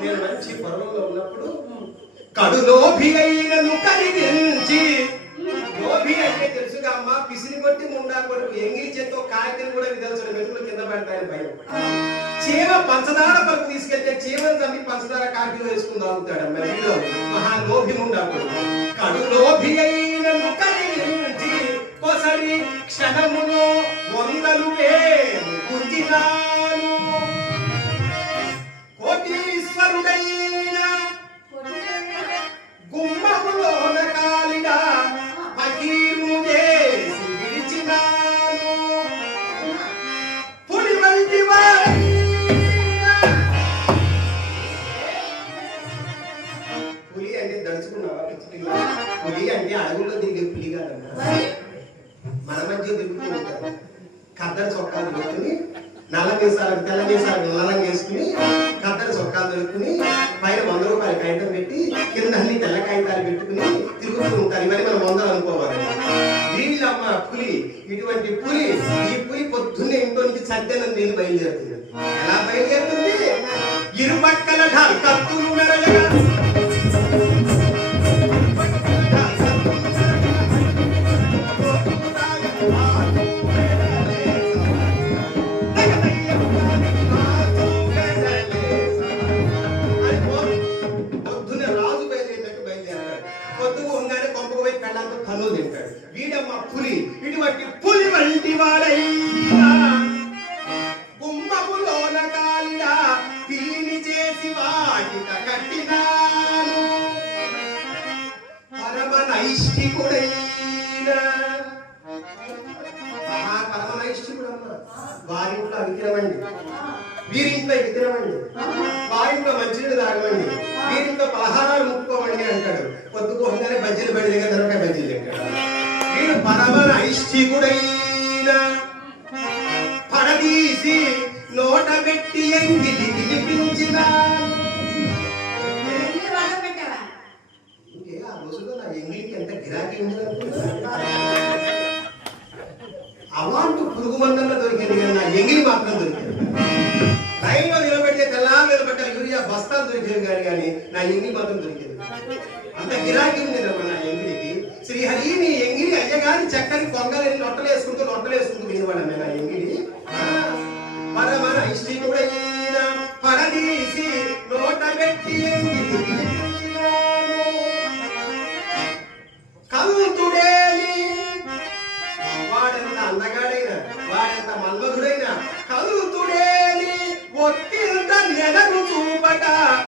నేను మంచి పొలంలో ఉన్నప్పుడు కడులోభి అయినను కరిగించి, లోభి అంటే తెలుసుగా అమ్మ, పిసిని కొట్టి ముండా కొడుకు ఎంగిలి చేత్తో కాయతని కూడా విదల్చడం, మెతుకులు కింద పడతాయని భయం. చీమ పంచదార పరుపు తీసుకెళ్తే చీమను చంపి పంచదార కాఫీలో వేసుకుని తాగుతాడమ్మ. వీడు మహాలోభి ముండా కొడుకు. కడులోభి అయినను కరిగించి కొసరి క్షణములో 100,000 గుంజినాను. కోటీశ్వరుడైన గుమ్మములోన కాలిన ఫకీరు చేసి విడిచినాను. పులి వంటి పులి అంటే దడుచుకున్నావా? పులి అంటే అడవుల్లో తిరిగే పులి కాదన్నా, మన మధ్య తిరుగుతూ ఉంటారు. కద్దరు చొక్కాలు దొరుకుని, నల్ల మీసాలకు తెల్ల మీసాలకు నల్లంగా వేసుకుని, కద్దరు చొక్కాలు దొరుకుని, పైన 100 రూపాయలు కాగితం పెట్టి కింద అన్ని తెల్ల కాగితాలు పెట్టుకుని తిరుగుతూ ఉంటారు. ఇవన్నీ మనం 100 అనుకోవాలి. వీళ్ళమ్మ పులి. ఇటువంటి పులి, ఈ పులి పొద్దున్నే ఇంట్లో నుంచి చద్దనం నీళ్ళు బయలుదేరుతుంది. ఎలా బయలుదేరుతుంది? ఇరుపక్కల కత్తులు మెరగగా, వీడమ్మ పులి. ఇటువంటి పులి వంటి వాడైనా గుమ్మములోన కాలిన పిల్లిని చేసి వాటిక కట్టినాను. పరమ నైష్ఠికుడైన పరమ నైష్ఠికుడమ్మ. వారింట్లో అవి తినవండి, వీరింట్లో ఇవి తినవండి, వారింట్లో మంచినీళ్ళు తాగవండి, వీరింట్లో పలహారాలు ముట్టుకోవండి అంటాడు. పొద్దుకోగానే బజ్జీలు బడి దగ్గర దొరకాయ బజ్జీలు తింటాడు. వీడు పరమ నైష్ఠికుడైన పడదీసి నోట పెట్టి ఎంగిలి తినిపించిన. ఆ రోజుల్లో నా ఎంగిలికి ఎంత గిరాకీ ఉందనుకుంటున్నా. అవాంటు పురుగు మందంలో దొరికింది కానీ నా ఎంగిలి మాత్రం దొరికింది. లైన్లో నిలబెడితే తెల్లారు నిలబెట్టే యూరియా బస్తాలు దొరికేవి కానీ నా ఎంగిలి మాత్రం దొరికింది. అంత గిరాకీ ఉంది నా ఎంగిలికి. శ్రీహరి నీ ఎంగిలి అయ్యగారి చక్కని పొంగలని నొట్టలు వేసుకుంటూ వినవాడమే నా ఎంగిలి. పరమ నైష్ఠికుడైన పరదీసి